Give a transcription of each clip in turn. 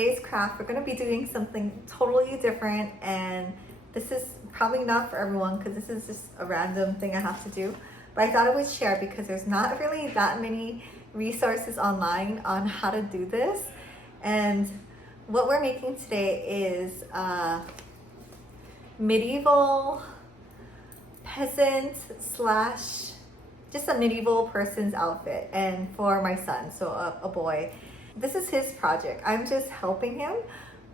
today's craft, we're gonna be doing something totally different, and this is probably not for everyone because this is just a random thing I have to do. But I thought I would share because there's not really that many resources online on how to do this. And what we're making today is a medieval peasant slash just a medieval person's outfit, and for my son, so a boy. This is his project. I'm just helping him,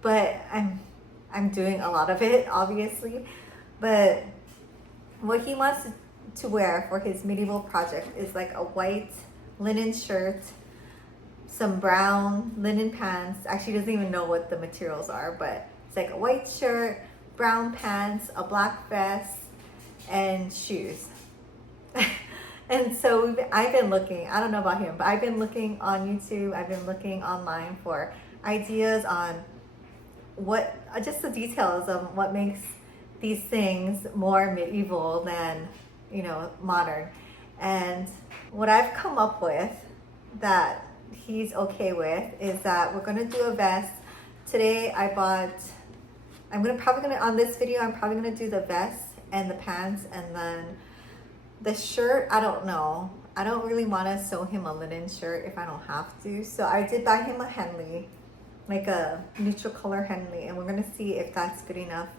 but I'm doing a lot of it, obviously. But what he wants to wear for his medieval project is like a white linen shirt, some brown linen pants. Actually, he doesn't even know what the materials are, but it's like a white shirt, brown pants, a black vest, and shoes. And so I've been looking, I don't know about him, but I've been looking on YouTube, I've been looking online for ideas on what, just the details of what makes these things more medieval than, you know, modern. And what I've come up with that he's okay with is that we're gonna do a vest. Today I bought, probably gonna, on this video, I'm probably gonna do the vest and the pants, and then the shirt, I don't know. I don't really want to sew him a linen shirt if I don't have to. So I did buy him a Henley, like a neutral color Henley, and we're going to see if that's good enough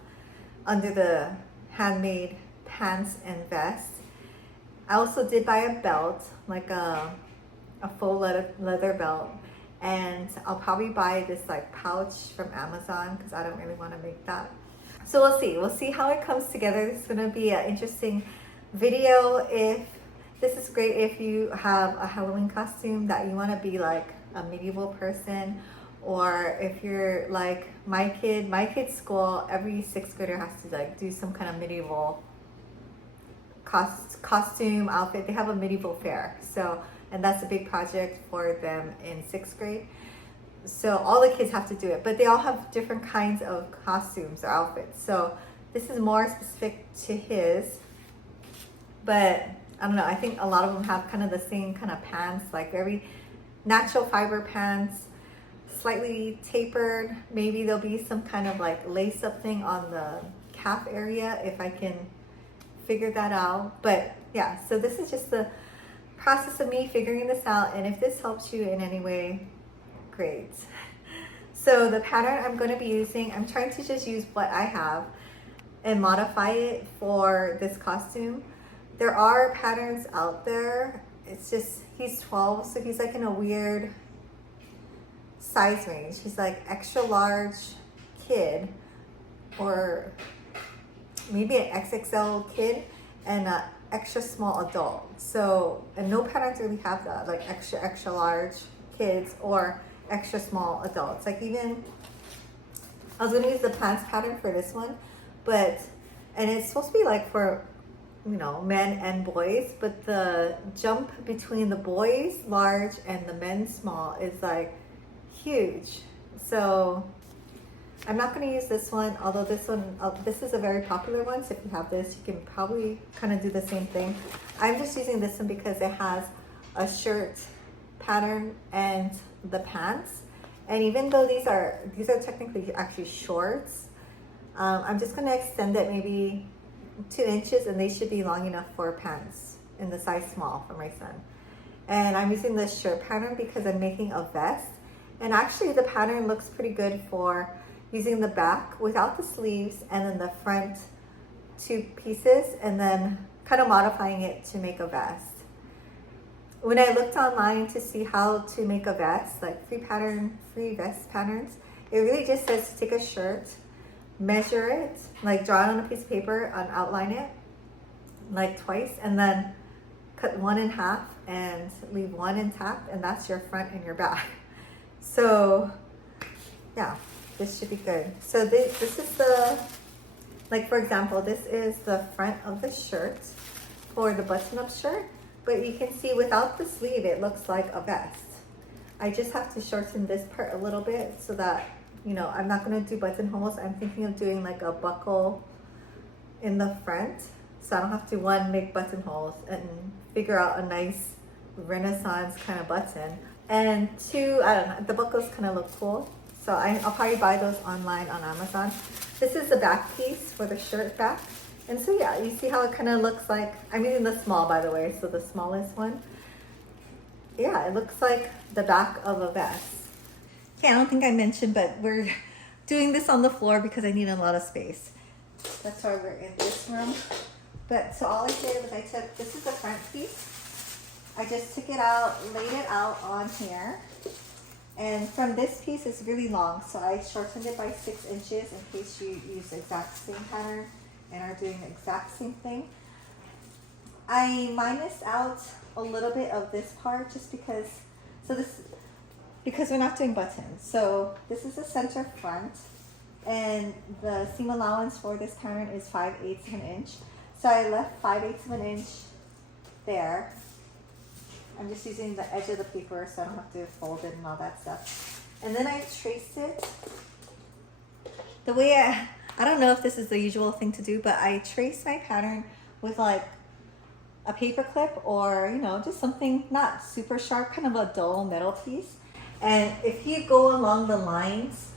under the handmade pants and vest. I also did buy a belt, like a full leather belt, and I'll probably buy this like pouch from Amazon because I don't really want to make that. So we'll see how it comes together. This is going to be an interesting video. If this is great if you have a Halloween costume that you want to be like a medieval person, or if you're like my kid's school, every sixth grader has to like do some kind of medieval costume outfit. They have a medieval fair, so, and that's a big project for them in sixth grade. So all the kids have to do it, but they all have different kinds of costumes or outfits. So this is more specific to his. But I don't know, I think a lot of them have kind of the same kind of pants, like very natural fiber pants, slightly tapered. Maybe there'll be some kind of like lace up thing on the calf area if I can figure that out. But yeah, so this is just the process of me figuring this out. And if this helps you in any way, great. So the pattern I'm going to be using, I'm trying to just use what I have and modify it for this costume. There are patterns out there. It's just, he's 12, so he's like in a weird size range. He's like extra large kid, or maybe an XXL kid and an extra small adult. So, and no patterns really have that, like extra large kids or extra small adults. Like even, I was gonna use the pants pattern for this one, but, and it's supposed to be like for, you know, men and boys, but the jump between the boys large and the men small is like huge. So I'm not going to use this one, although this one, this is a very popular one. So if you have this, you can probably kind of do the same thing. I'm just using this one because it has a shirt pattern and the pants. And even though these are technically actually shorts, I'm just going to extend it maybe 2 inches, and they should be long enough for pants in the size small for my son. And I'm using this shirt pattern because I'm making a vest, and actually the pattern looks pretty good for using the back without the sleeves and then the front 2 pieces, and then kind of modifying it to make a vest. When I looked online to see how to make a vest, like free vest patterns, it really just says to take a shirt, measure it, like draw it on a piece of paper and outline it like twice, and then cut one in half and leave one intact, and that's your front and your back. So yeah, this should be good. So this is the, like for example, this is the front of the shirt for the button-up shirt, but you can see without the sleeve it looks like a vest. I just have to shorten this part a little bit so that, you know, I'm not going to do buttonholes. I'm thinking of doing like a buckle in the front, so I don't have to make buttonholes and figure out a nice Renaissance kind of button. And 2, I don't know, the buckles kind of look cool. So I'll probably buy those online on Amazon. This is the back piece for the shirt back. And so yeah, you see how it kind of looks like, I'm using the small by the way, so the smallest one. Yeah, it looks like the back of a vest. Okay, I don't think I mentioned, but we're doing this on the floor because I need a lot of space. That's why we're in this room. But so all I did was this is the front piece. I just took it out, laid it out on here. And from this piece, it's really long, so I shortened it by 6 inches in case you use the exact same pattern and are doing the exact same thing. I minused out a little bit of this part just because, because we're not doing buttons. So this is the center front, and the seam allowance for this pattern is 5/8 of an inch. So I left 5/8 of an inch there. I'm just using the edge of the paper so I don't have to fold it and all that stuff. And then I traced it. The way I don't know if this is the usual thing to do, but I traced my pattern with like a paper clip or, you know, just something not super sharp, kind of a dull metal piece. And if you go along the lines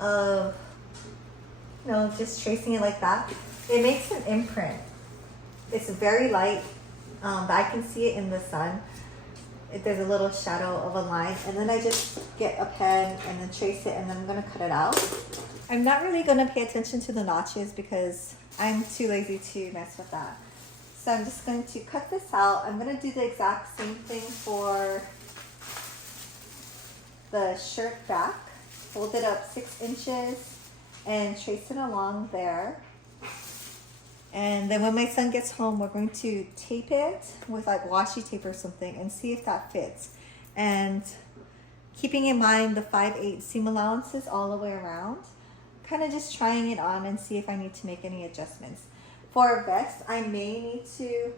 of, you know, just tracing it like that, it makes an imprint. It's very light, but I can see it in the sun. There's a little shadow of a line, and then I just get a pen and then trace it, and then I'm gonna cut it out. I'm not really gonna pay attention to the notches because I'm too lazy to mess with that. So I'm just going to cut this out. I'm gonna do the exact same thing for the shirt back. Fold it up 6 inches and trace it along there. And then when my son gets home, we're going to tape it with like washi tape or something and see if that fits. And keeping in mind the 5/8 seam allowances all the way around, kind of just trying it on and see if I need to make any adjustments. For a vest, I may need to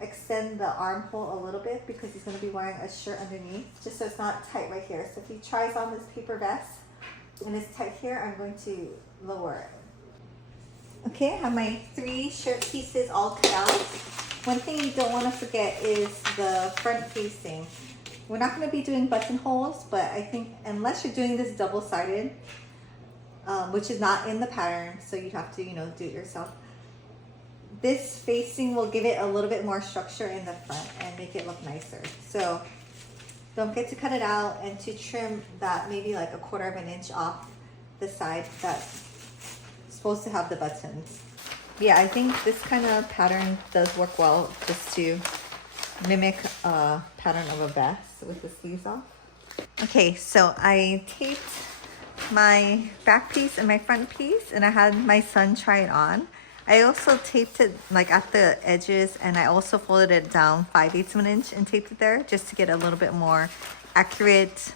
extend the armhole a little bit because he's going to be wearing a shirt underneath, just so it's not tight right here. So if he tries on this paper vest and it's tight here, I'm going to lower it. Okay, I have my 3 shirt pieces all cut out. One thing you don't want to forget is the front facing. We're not going to be doing buttonholes, but I think unless you're doing this double-sided, which is not in the pattern, so you have to, you know, do it yourself. This facing will give it a little bit more structure in the front and make it look nicer. So don't forget to cut it out and to trim that maybe like 1/4 of an inch off the side that's supposed to have the buttons. Yeah, I think this kind of pattern does work well just to mimic a pattern of a vest with the sleeves off. Okay, so I taped my back piece and my front piece, and I had my son try it on. I also taped it like at the edges, and I also folded it down 5/8 of an inch and taped it there just to get a little bit more accurate,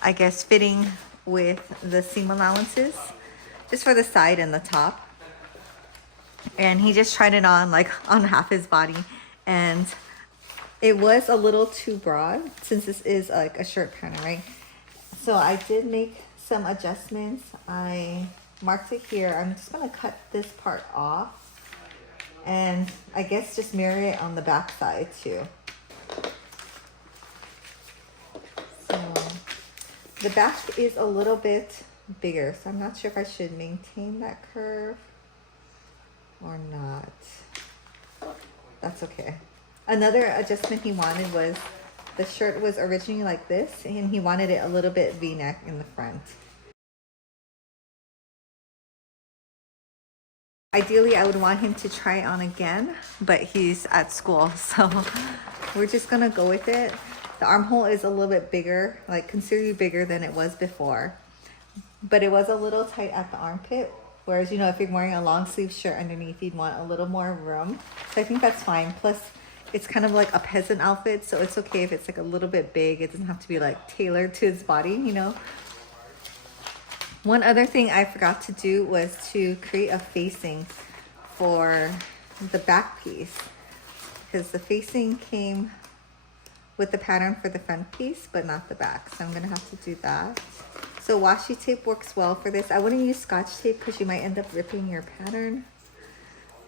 I guess, fitting with the seam allowances, just for the side and the top. And he just tried it on like on half his body, and it was a little too broad since this is like a shirt pattern, right? So I did make some adjustments. I marked it here. I'm just gonna cut this part off and I guess just mirror it on the back side too. So the back is a little bit bigger, so I'm not sure if I should maintain that curve or not. That's okay. Another adjustment he wanted was the shirt was originally like this, and he wanted it a little bit V-neck in the front. Ideally, I would want him to try it on again, but he's at school, so we're just gonna go with it. The armhole is a little bit bigger, like considerably bigger than it was before, but it was a little tight at the armpit. Whereas, you know, if you're wearing a long sleeve shirt underneath, you'd want a little more room. So I think that's fine. Plus, it's kind of like a peasant outfit, so it's okay if it's like a little bit big. It doesn't have to be like tailored to his body, you know. One other thing I forgot to do was to create a facing for the back piece, because the facing came with the pattern for the front piece, but not the back. So I'm gonna have to do that. So washi tape works well for this. I wouldn't use Scotch tape because you might end up ripping your pattern.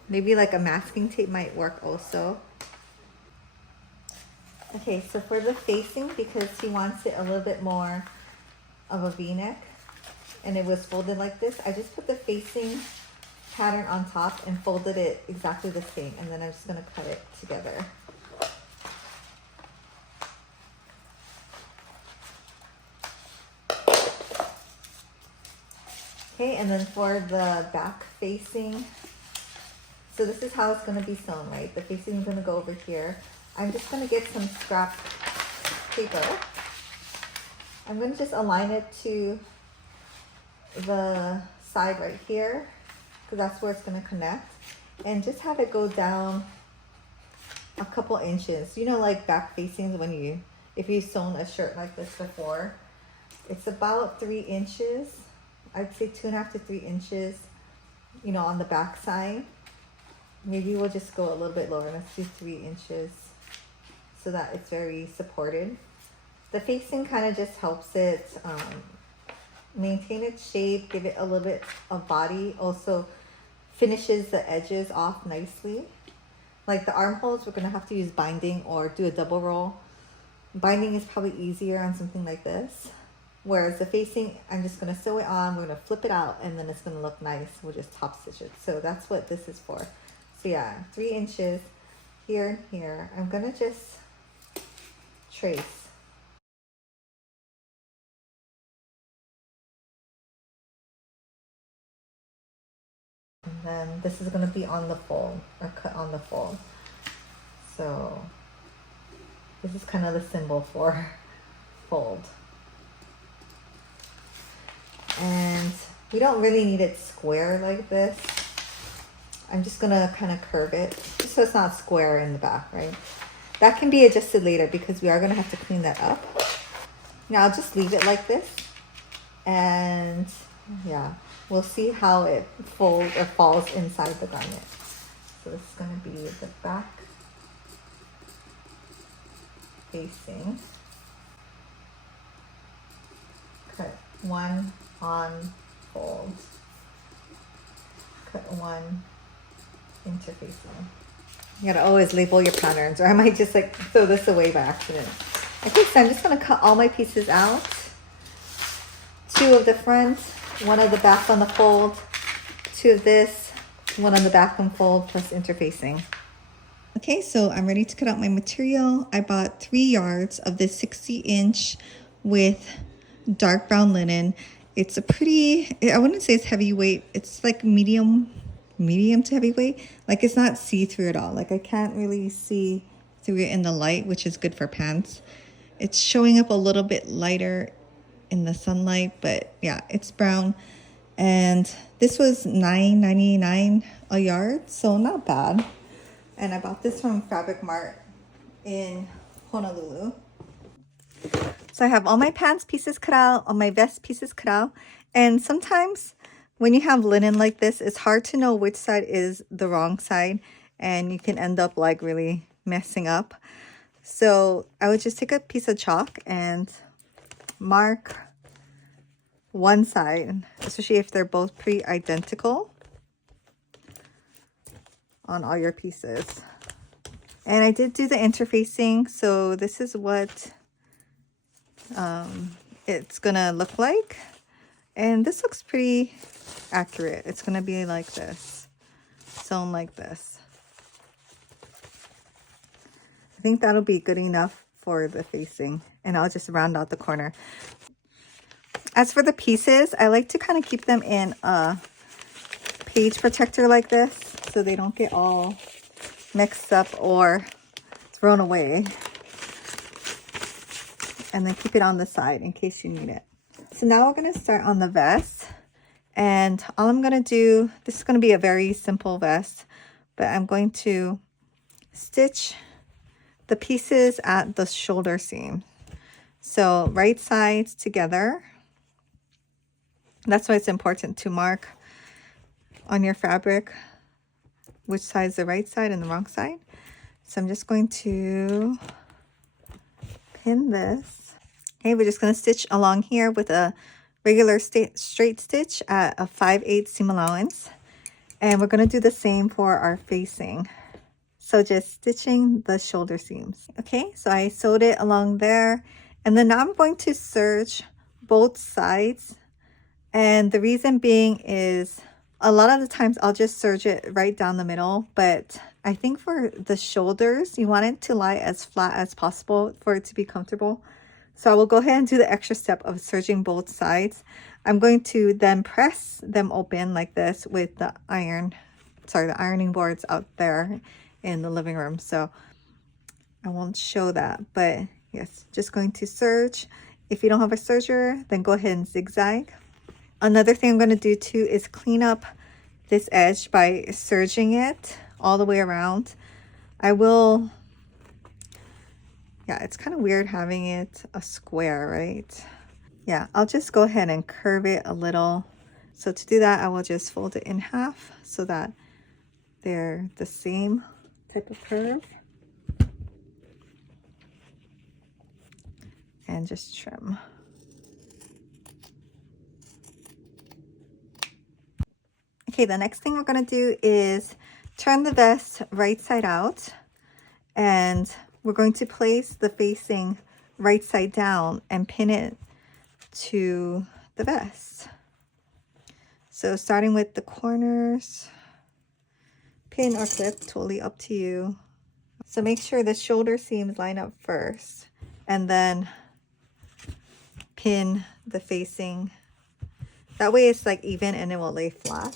Maybe like a masking tape might work also. Okay, so for the facing, because he wants it a little bit more of a v-neck, and it was folded like this. I just put the facing pattern on top and folded it exactly the same, and then I'm just going to cut it together. Okay, and then for the back facing, so this is how it's going to be sewn, right? The facing is going to go over here. I'm just going to get some scrap paper. I'm going to just align it to the side right here, because that's where it's going to connect, and just have it go down a couple inches. You know, like back facings, when if you've sewn a shirt like this before, it's about 3 inches. I'd say 2.5 to 3 inches, you know, on the back side. Maybe we'll just go a little bit lower. Let's do 3 inches so that it's very supported. The facing kind of just helps it maintain its shape, give it a little bit of body. Also finishes the edges off nicely. Like the armholes, we're going to have to use binding or do a double roll. Binding is probably easier on something like this. Whereas the facing, I'm just going to sew it on, we're going to flip it out, and then it's going to look nice. We'll just top stitch it. So that's what this is for. So yeah, 3 inches here and here. I'm going to just trace. And then this is going to be on the fold, or cut on the fold. So this is kind of the symbol for fold. And we don't really need it square like this. I'm just gonna kind of curve it just so it's not square in the back, right? That can be adjusted later because we are gonna have to clean that up. Now I'll just leave it like this, and yeah, we'll see how it folds or falls inside the garment. So this is gonna be the back facing. Cut 1 on fold, cut 1 interfacing. You gotta always label your patterns, or I might just like throw this away by accident. Okay, so I'm just gonna cut all my pieces out. 2 of the front, 1 of the back on the fold, 2 of this, 1 on the back on fold, plus interfacing. Okay, so I'm ready to cut out my material. I bought 3 yards of this 60-inch with dark brown linen. It's a pretty, I wouldn't say it's heavyweight. It's like medium to heavyweight. Like it's not see-through at all. Like I can't really see through it in the light, which is good for pants. It's showing up a little bit lighter in the sunlight, but yeah, it's brown. And this was $9.99 a yard, so not bad. And I bought this from Fabric Mart in Honolulu. So I have all my pants pieces cut out, all my vest pieces cut out. And sometimes when you have linen like this, it's hard to know which side is the wrong side. And you can end up like really messing up. So I would just take a piece of chalk and mark one side, especially if they're both pretty identical on all your pieces. And I did do the interfacing. So this is what it's gonna look like, and this looks pretty accurate. It's gonna be like this, sewn like this. I think that'll be good enough for the facing, and I'll just round out the corner. As for the pieces, I like to kind of keep them in a page protector like this so they don't get all mixed up or thrown away. And then keep it on the side in case you need it. So now we're going to start on the vest. And all I'm going to do, this is going to be a very simple vest, but I'm going to stitch the pieces at the shoulder seam. So right sides together. That's why it's important to mark on your fabric which side is the right side and the wrong side. So I'm just going to pin this. Okay, we're just going to stitch along here with a regular straight stitch at a 5/8 seam allowance. And we're going to do the same for our facing. So just stitching the shoulder seams. Okay, so I sewed it along there. And then now I'm going to serge both sides. And the reason being is a lot of the times I'll just serge it right down the middle, but I think for the shoulders, you want it to lie as flat as possible for it to be comfortable. So I will go ahead and do the extra step of serging both sides. I'm going to then press them open like this with the ironing boards out there in the living room. So I won't show that, but yes, just going to serge. If you don't have a serger, then go ahead and zigzag. Another thing I'm going to do too is clean up this edge by serging it all the way around. Yeah, it's kind of weird having it a square, right? Yeah, I'll just go ahead and curve it a little. So to do that, I will just fold it in half so that they're the same type of curve. And just trim. Okay, the next thing we're going to do is turn the vest right side out, and we're going to place the facing right side down and pin it to the vest. So starting with the corners, pin or clip, totally up to you. So make sure the shoulder seams line up first, and then pin the facing. That way it's like even and it will lay flat.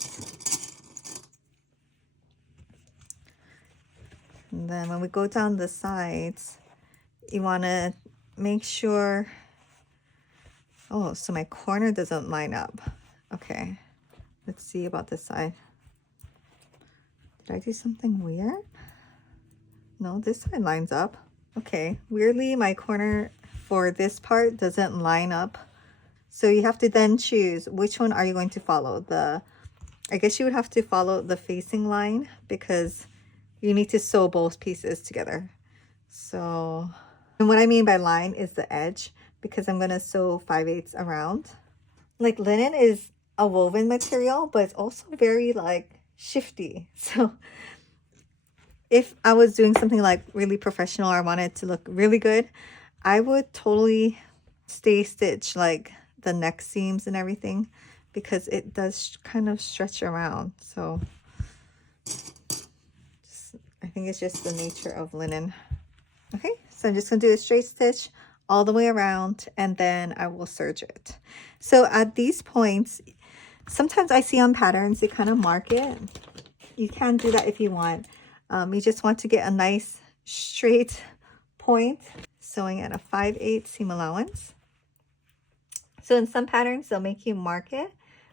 And then when we go down the sides, you want to make sure, oh, so my corner doesn't line up. Okay, let's see about this side. Did I do something weird? No, this side lines up. Okay, weirdly, my corner for this part doesn't line up. So you have to then choose which one are you going to follow. I guess you would have to follow the facing line because you need to sew both pieces together. So, and what I mean by line is the edge, because I'm going to sew 5/8 around. Like linen is a woven material, but it's also very like shifty. So if I was doing something like really professional or I wanted to look really good, I would totally stay stitch like the neck seams and everything, because it does kind of stretch around. So I think it's just the nature of linen. Okay, so I'm just going to do a straight stitch all the way around, and then I will serge it. So at these points, sometimes I see on patterns, they kind of mark it. You can do that if you want. You just want to get a nice straight point, sewing at a 5/8 seam allowance. So in some patterns, they'll make you mark it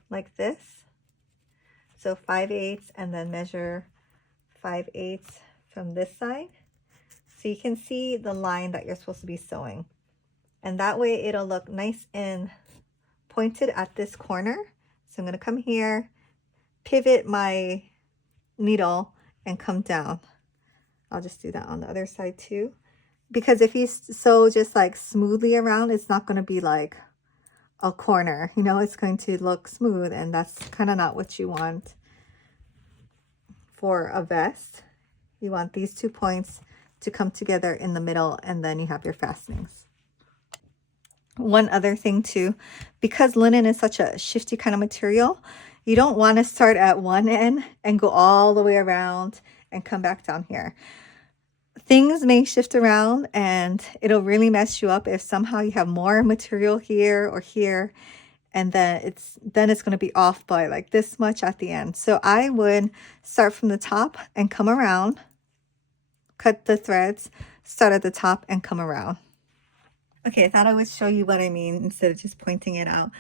like this. So 5/8 and then measure 5/8 from this side. So you can see the line that you're supposed to be sewing. And that way it'll look nice and pointed at this corner. So I'm going to come here, pivot my needle, and come down. I'll just do that on the other side too. Because if you sew just like smoothly around, it's not going to be like a corner, you know, it's going to look smooth, and that's kind of not what you want for a vest. You want these 2 points to come together in the middle, and then you have your fastenings. One other thing too, because linen is such a shifty kind of material, you don't want to start at one end and go all the way around and come back down here. Things may shift around and it'll really mess you up if somehow you have more material here or here, and then it's going to be off by like this much at the end. So I would start from the top and come around, cut the threads, start at the top and come around. Okay, I thought I would show you what I mean instead of just pointing it out.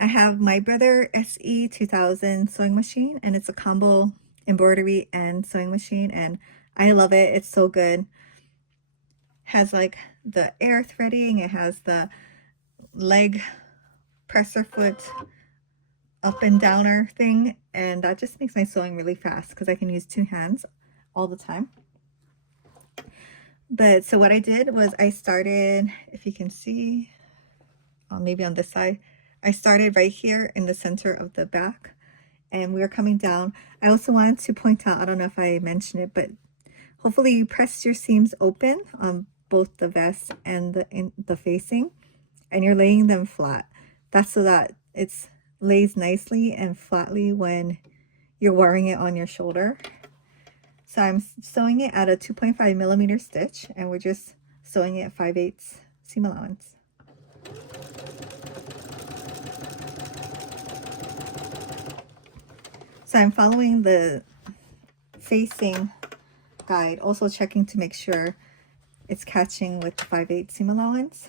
I have my Brother SE 2000 sewing machine, and it's a combo embroidery and sewing machine, and I love it. It's so good. Has like the air threading, it has the leg presser foot up and downer thing, and that just makes my sewing really fast because I can use 2 hands all the time. But so what I did was I started, if you can see, maybe on this side, I started right here in the center of the back, and we are coming down. I also wanted to point out, I don't know if I mentioned it, but hopefully you press your seams open on both the vest and the facing, and you're laying them flat. That's so that it lays nicely and flatly when you're wearing it on your shoulder. So I'm sewing it at a 2.5 millimeter stitch, and we're just sewing it 5/8 seam allowance. So I'm following the facing guide, also checking to make sure it's catching with 5/8 seam allowance.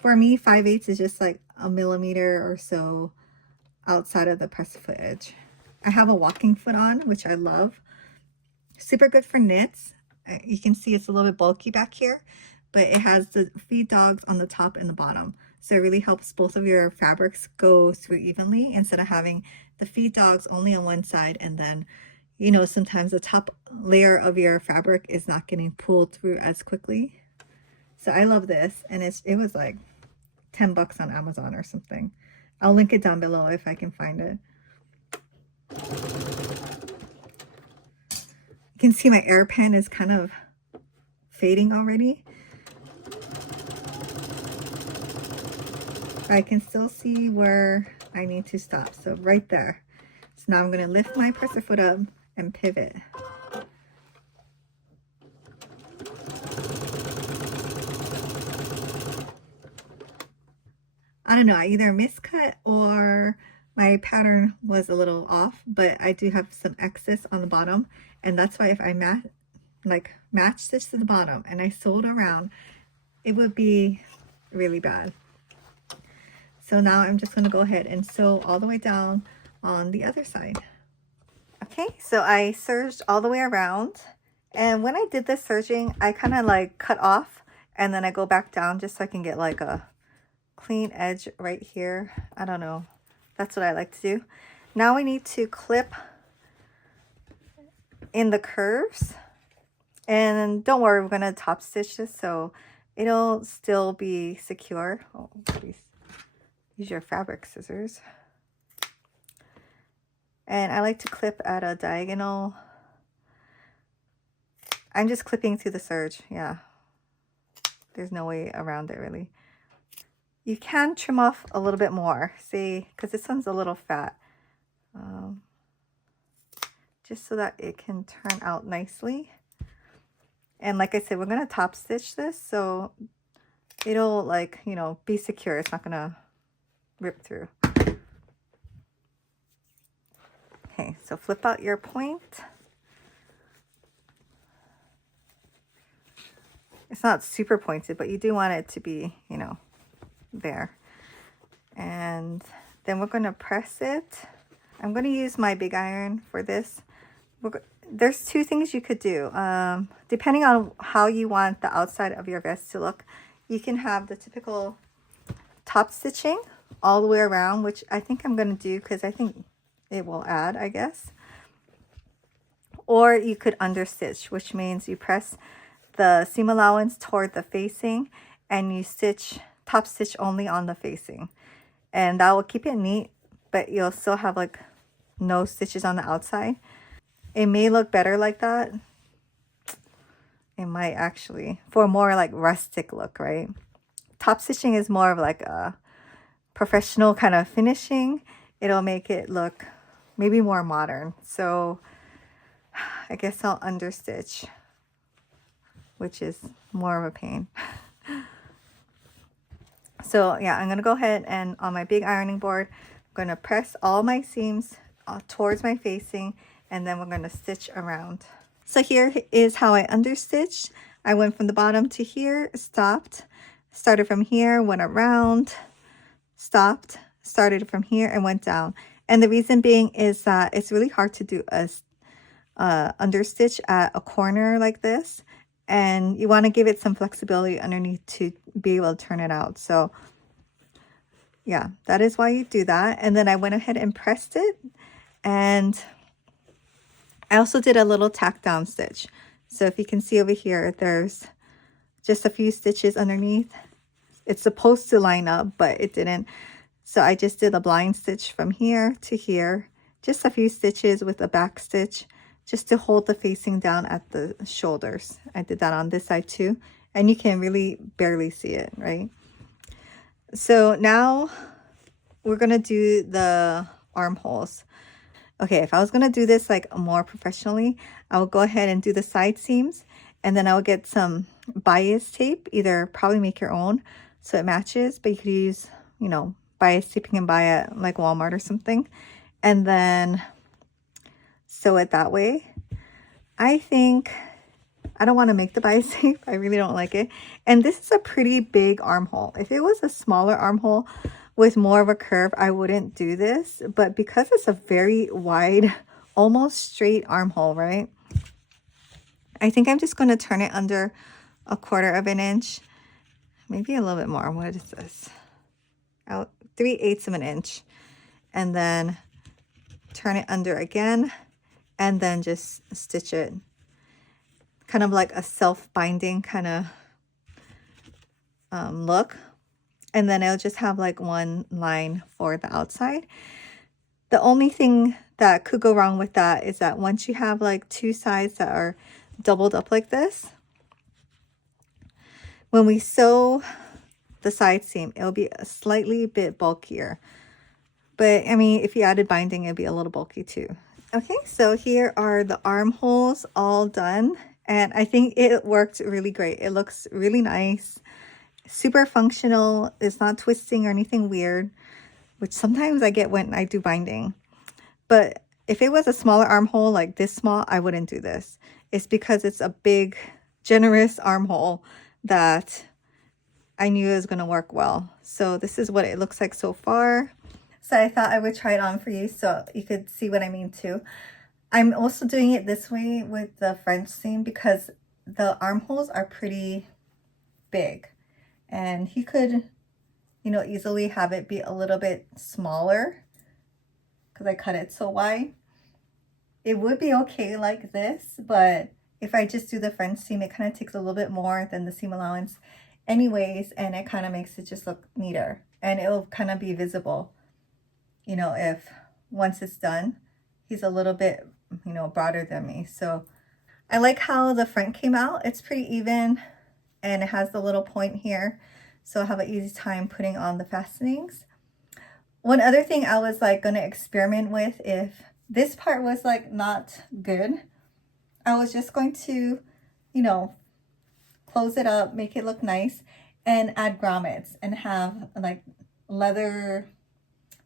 For me, 5/8 is just like a millimeter or so outside of the press foot edge. I have a walking foot on, which I love. Super good for knits. You can see it's a little bit bulky back here, but it has the feed dogs on the top and the bottom. So it really helps both of your fabrics go through evenly instead of having the feed dogs only on one side, and then, you know, sometimes the top layer of your fabric is not getting pulled through as quickly. So I love this, and it was like 10 bucks on Amazon or something. I'll link it down below if I can find it. You can see my air pen is kind of fading already. I can still see where I need to stop. So right there. So now I'm going to lift my presser foot up and pivot. I don't know, I either miscut or my pattern was a little off, but I do have some excess on the bottom, and that's why if I match this to the bottom and I sewed around, it would be really bad. So now I'm just going to go ahead and sew all the way down on the other side. Okay, so I serged all the way around, and when I did this serging, I kind of like cut off and then I go back down just so I can get like a clean edge right here. I don't know, that's what I like to do. Now we need to clip in the curves, and don't worry, we're going to top stitch this so it'll still be secure. Oh, please use your fabric scissors. And I like to clip at a diagonal. I'm just clipping through the serge. Yeah, there's no way around it really. You can trim off a little bit more, see, because this one's a little fat. Just so that it can turn out nicely. And like I said, we're going to top stitch this so it'll, like, you know, be secure. It's not going to rip through. Okay, so flip out your point. It's not super pointed, but you do want it to be, you know, there. And then we're going to press it. I'm going to use my big iron for this. There's two things you could do. Depending on how you want the outside of your vest to look, you can have the typical top stitching all the way around, which I think I'm going to do because I think it will add, I guess. Or you could understitch, which means you press the seam allowance toward the facing and you top stitch only on the facing, and that will keep it neat, but you'll still have like no stitches on the outside. It may look better like that. It might actually, for a more like rustic look, right? Top stitching is more of like a professional kind of finishing. It'll make it look maybe more modern. So I guess I'll understitch, which is more of a pain. So yeah, I'm going to go ahead and on my big ironing board, I'm going to press all my seams towards my facing, and then we're going to stitch around. So here is how I understitched. I went from the bottom to here, stopped, started from here, went around, stopped, started from here, and went down. And the reason being is that it's really hard to do a understitch at a corner like this, and you want to give it some flexibility underneath to be able to turn it out. So yeah, that is why you do that. And then I went ahead and pressed it, and I also did a little tack down stitch. So if you can see over here, there's just a few stitches underneath. It's supposed to line up, but it didn't. So I just did a blind stitch from here to here, just a few stitches with a back stitch, just to hold the facing down at the shoulders. I did that on this side too, and you can really barely see it, right? So now we're gonna do the armholes. Okay, if I was gonna do this like more professionally, I would go ahead and do the side seams, and then I would get some bias tape, either probably make your own so it matches, but you could use, you know, bias tape you can buy at like Walmart or something, and then sew it that way. I think I don't want to make the bias tape. I really don't like it. And this is a pretty big armhole. If it was a smaller armhole with more of a curve, I wouldn't do this. But because it's a very wide, almost straight armhole, right? I think I'm just going to turn it under 1/4 of an inch. Maybe a little bit more. What is this? Out 3/8 of an inch. And then turn it under again. And then just stitch it. Kind of like a self-binding kind of look. And then it'll just have like one line for the outside. The only thing that could go wrong with that is that once you have like two sides that are doubled up like this, when we sew the side seam, it'll be a slightly bit bulkier. But I mean, if you added binding, it'd be a little bulky too. Okay, so here are the armholes all done. And I think it worked really great. It looks really nice. Super functional. It's not twisting or anything weird, which sometimes I get when I do binding. But if it was a smaller armhole, like this small, I wouldn't do this. It's because it's a big, generous armhole that I knew it was going to work well. So this is what it looks like so far. So I thought I would try it on for you so you could see what I mean too. I'm also doing it this way with the French seam because the armholes are pretty big. And he could, you know, easily have it be a little bit smaller because I cut it so wide. It would be okay like this, but if I just do the French seam, it kind of takes a little bit more than the seam allowance anyways, and it kind of makes it just look neater. And it'll kind of be visible, you know, if once it's done. He's a little bit, you know, broader than me. So I like how the front came out. It's pretty even. And it has the little point here, so I have an easy time putting on the fastenings. One other thing I was like going to experiment with, if this part was like not good, I was just going to, you know, close it up, make it look nice, and add grommets and have like leather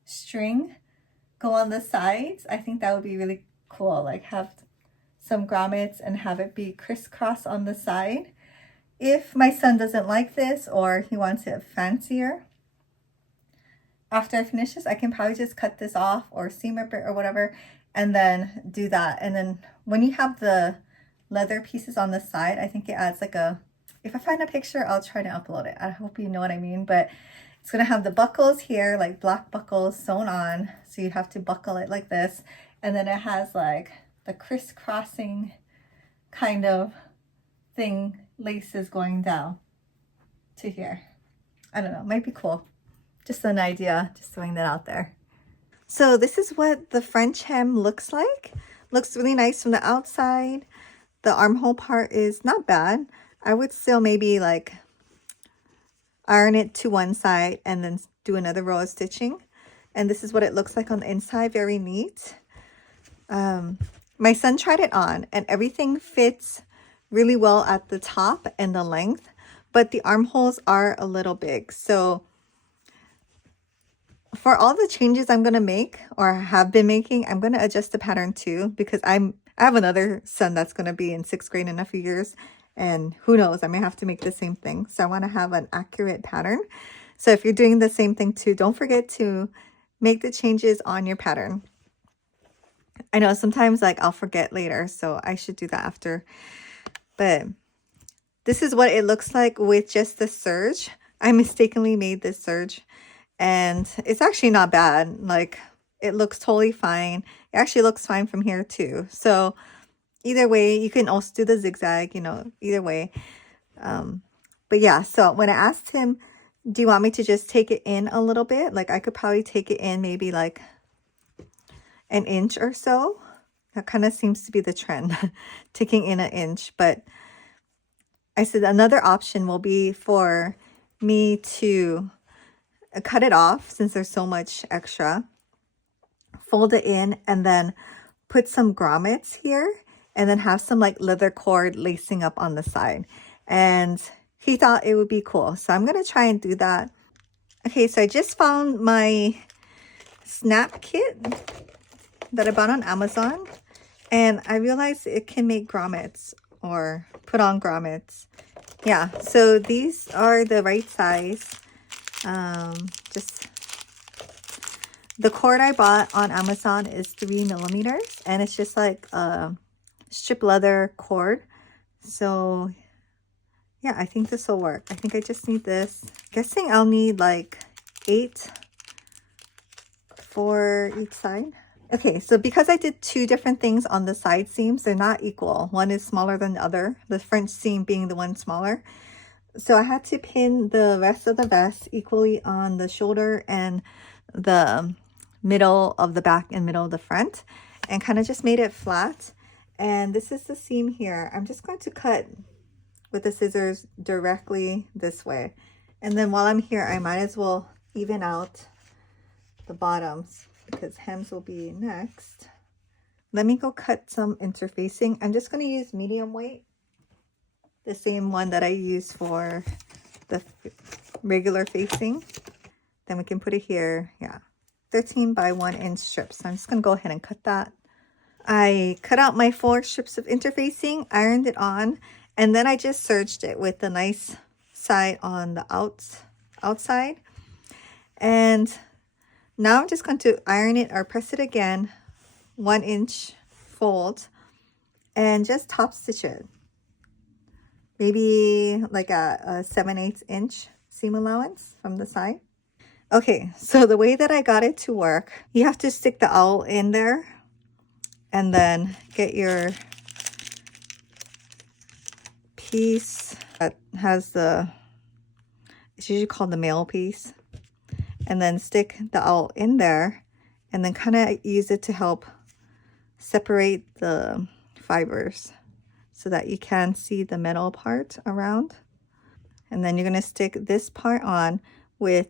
string go on the sides. I think that would be really cool, like have some grommets and have it be crisscross on the side. If my son doesn't like this or he wants it fancier, after I finish this, I can probably just cut this off or seam rip it or whatever and then do that. And then when you have the leather pieces on the side, I think it adds like a, if I find a picture, I'll try to upload it. I hope you know what I mean, but it's going to have the buckles here, like black buckles sewn on. So you have to buckle it like this. And then it has like the crisscrossing kind of thing, laces going down to here. I don't know, might be cool. Just an idea, just throwing that out there. So this is what the French hem looks like. Looks really nice from the outside. The armhole part is not bad. I would still maybe like iron it to one side and then do another row of stitching. And this is what it looks like on the inside, very neat. My son tried it on and everything fits really well at the top and the length, but the armholes are a little big. So for all the changes I'm going to make or have been making, I'm going to adjust the pattern too, because I have another son that's going to be in 6th grade in a few years, and who knows, I may have to make the same thing. So I want to have an accurate pattern. So if you're doing the same thing too, don't forget to make the changes on your pattern. I know sometimes like I'll forget later, so I should do that after. But this is what it looks like with just the serge. I mistakenly made this serge and it's actually not bad. Like it looks totally fine. It actually looks fine from here too. So either way, you can also do the zigzag, you know, either way. But yeah, so when I asked him, do you want me to just take it in a little bit? Like I could probably take it in maybe like an inch or so. That kind of seems to be the trend, taking in an inch. But I said another option will be for me to cut it off since there's so much extra, fold it in, and then put some grommets here, and then have some like leather cord lacing up on the side. And he thought it would be cool, so I'm gonna try and do that. Okay, so I just found my snap kit that I bought on Amazon, and I realized it can make grommets or put on grommets. Yeah, so these are the right size. Just the cord I bought on Amazon is 3 millimeters, and it's just like a strip leather cord. So yeah, I think this will work. I think I just need this. Guessing I'll need like 8 for each side. Okay, so because I did 2 different things on the side seams, they're not equal. One is smaller than the other, the French seam being the one smaller. So I had to pin the rest of the vest equally on the shoulder and the middle of the back and middle of the front, and kind of just made it flat. And this is the seam here. I'm just going to cut with the scissors directly this way. And then while I'm here, I might as well even out the bottoms because hems will be next. Let me go cut some interfacing. I'm just going to use medium weight, the same one that I use for the regular facing. Then we can put it here. Yeah, 13 by 1 inch strips. So I'm just going to go ahead and cut that. I cut out my 4 strips of interfacing, ironed it on, and then I just serged it with the nice side on the outside. And now I'm just going to iron it or press it again, 1 inch fold, and just top stitch it. Maybe like a 7/8 inch seam allowance from the side. Okay, so the way that I got it to work, you have to stick the owl in there and then get your piece that has it's usually called the male piece, and then stick the owl in there and then kind of use it to help separate the fibers so that you can see the metal part around. And then you're going to stick this part on with,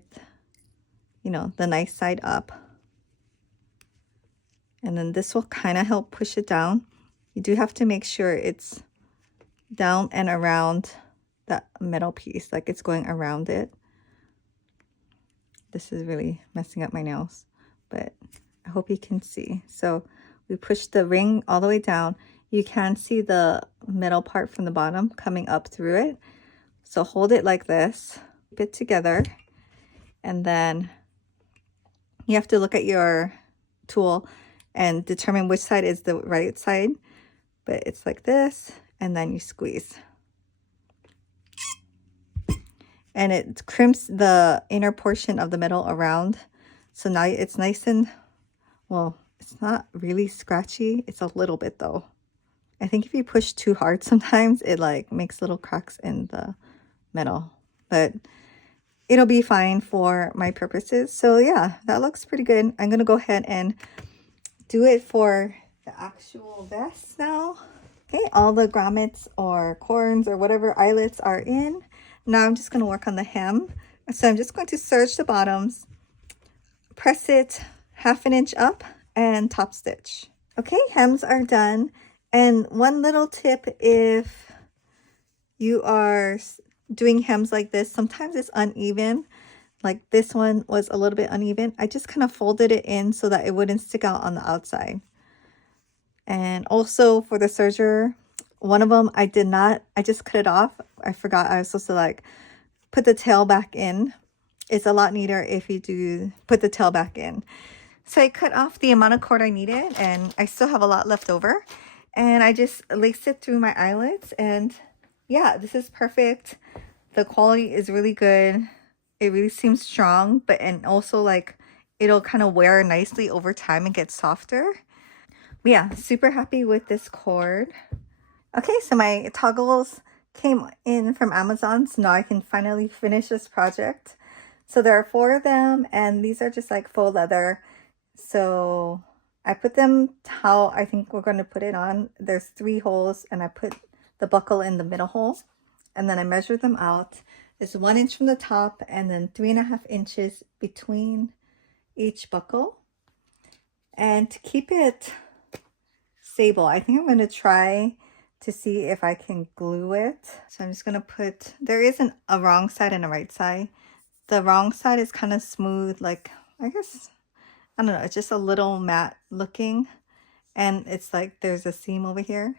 you know, the nice side up. And then this will kind of help push it down. You do have to make sure it's down and around that metal piece, like it's going around it. This is really messing up my nails, but I hope you can see. So we push the ring all the way down. You can see the metal part from the bottom coming up through it. So hold it like this, keep it together, and then you have to look at your tool and determine which side is the right side. But it's like this, and then you squeeze. And it crimps the inner portion of the metal around. So now it's nice and, well, it's not really scratchy. It's a little bit though. I think if you push too hard sometimes, it like makes little cracks in the metal. But it'll be fine for my purposes. So yeah, that looks pretty good. I'm going to go ahead and do it for the actual vest now. Okay, all the grommets or corns or whatever eyelets are in. Now I'm just going to work on the hem. So I'm just going to serge the bottoms, press it 1/2 inch up, and top stitch. Okay, hems are done. And one little tip, if you are doing hems like this, sometimes it's uneven. Like this one was a little bit uneven. I just kind of folded it in so that it wouldn't stick out on the outside. And also for the serger, one of them I just cut it off. I forgot I was supposed to like put the tail back in. It's a lot neater if you do put the tail back in. So I cut off the amount of cord I needed, and I still have a lot left over. And I just laced it through my eyelets, and yeah, this is perfect. The quality is really good. It really seems strong, and also like it'll kind of wear nicely over time and get softer. But yeah, super happy with this cord. Okay, so my toggles came in from Amazon, so now I can finally finish this project. So there are 4 of them, and these are just like faux leather. So I put them how I think we're going to put it on. There's 3 holes, and I put the buckle in the middle hole, and then I measured them out. It's 1 inch from the top and then 3.5 inches between each buckle. And to keep it stable, I think I'm going to try to see if I can glue it. So I'm just going to put, there isn't a wrong side and a right side. The wrong side is kind of smooth, like, I guess, I don't know, it's just a little matte looking. And it's like there's a seam over here.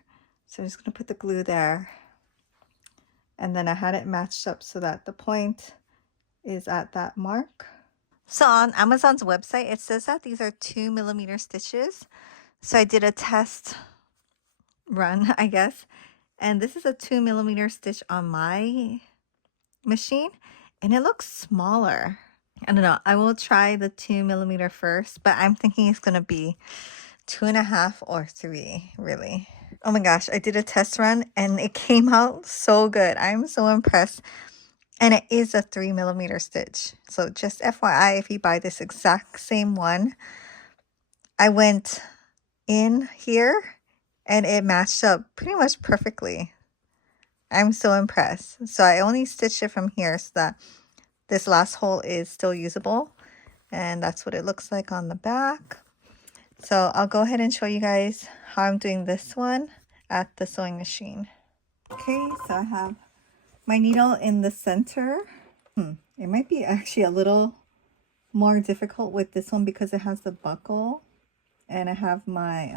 So I'm just going to put the glue there. And then I had it matched up so that the point is at that mark. So on Amazon's website, it says that these are 2mm stitches. So I did a test run, I guess. And this is a 2mm stitch on my machine. And it looks smaller. I don't know. I will try the 2mm first. But I'm thinking it's going to be 2.5 or 3, really. Oh my gosh, I did a test run and it came out so good. I'm so impressed. And it is a 3mm stitch. So just FYI, if you buy this exact same one, I went in here and it matched up pretty much perfectly. I'm so impressed. So I only stitched it from here so that this last hole is still usable. And that's what it looks like on the back. So I'll go ahead and show you guys how I'm doing this one at the sewing machine. Okay, so I have my needle in the center. It might be actually a little more difficult with this one because it has the buckle and I have my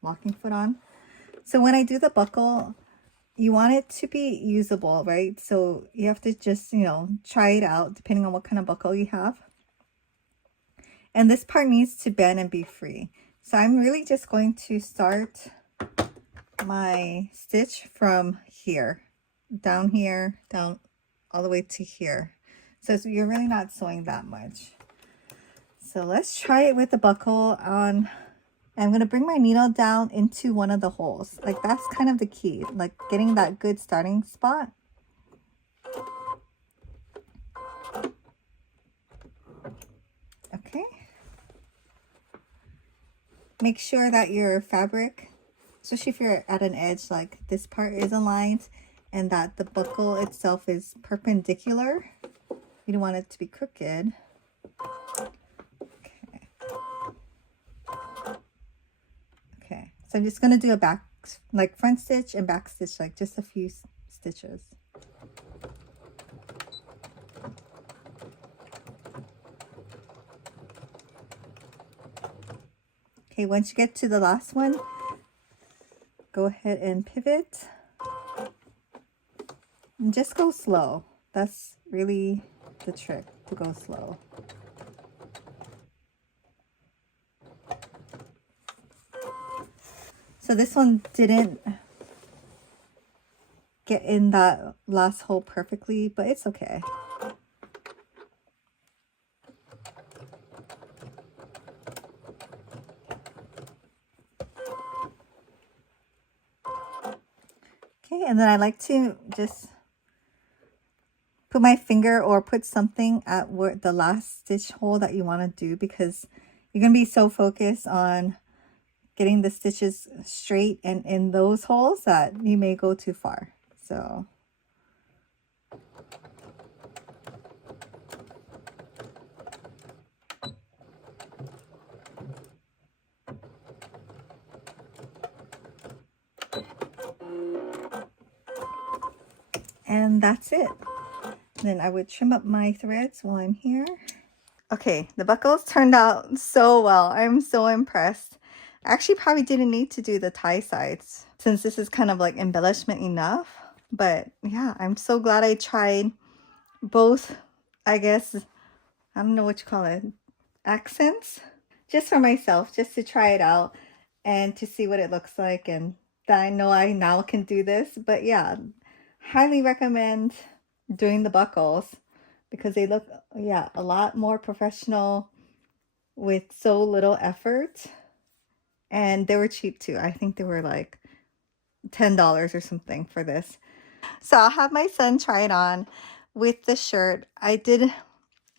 locking foot on. So when I do the buckle, you want it to be usable, right? So you have to just, you know, try it out depending on what kind of buckle you have. And this part needs to bend and be free. So I'm really just going to start my stitch from here, down here, down all the way to here. So you're really not sewing that much. So let's try it with the buckle on. I'm going to bring my needle down into one of the holes. Like that's kind of the key, like getting that good starting spot. Okay. Make sure that your fabric, especially if you're at an edge, like this part is aligned and that the buckle itself is perpendicular. You don't want it to be crooked. Okay. Okay, so I'm just going to do a back, like front stitch and back stitch, like just a few stitches. Okay, once you get to the last one, go ahead and pivot. And just go slow. That's really the trick, to go slow. So this one didn't get in that last hole perfectly, but it's okay. Okay, and then I like to just put my finger or put something at where the last stitch hole that you want to do, because you're going to be so focused on getting the stitches straight and in those holes that you may go too far. So and that's it. Then I would trim up my threads while I'm here. Okay, the buckles turned out so well. I'm so impressed. I actually probably didn't need to do the tie sides since this is kind of like embellishment enough. But yeah, I'm so glad I tried both, I guess, I don't know what you call it, accents, just for myself, just to try it out and to see what it looks like, and that I know I now can do this. But yeah, highly recommend doing the buckles because they look, yeah, a lot more professional with so little effort. And they were cheap too. I think they were like $10 or something for this. So I'll have my son try it on with the shirt. I did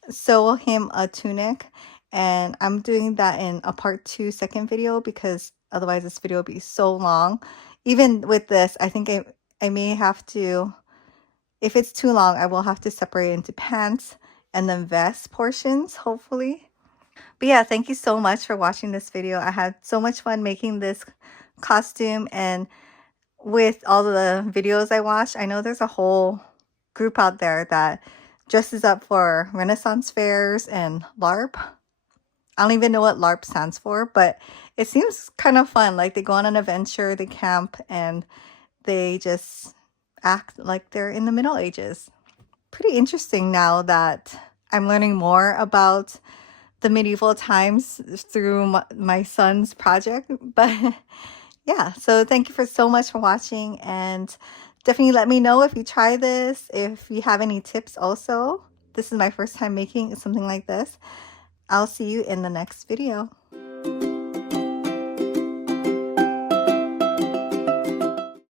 sew him a tunic, and I'm doing that in a part 2 second video because otherwise this video will be so long. Even with this, I think I may have to If it's too long, I will have to separate into pants and then vest portions, hopefully. But yeah, thank you so much for watching this video. I had so much fun making this costume, and with all the videos I watched, I know there's a whole group out there that dresses up for Renaissance fairs and LARP. I don't even know what LARP stands for, but it seems kind of fun. Like they go on an adventure, they camp, and they just act like they're in the Middle Ages. Pretty interesting now that I'm learning more about the medieval times through my son's project. But yeah, so thank you for so much for watching, and definitely let me know if you try this, if you have any tips also. This is my first time making something like this. I'll see you in the next video.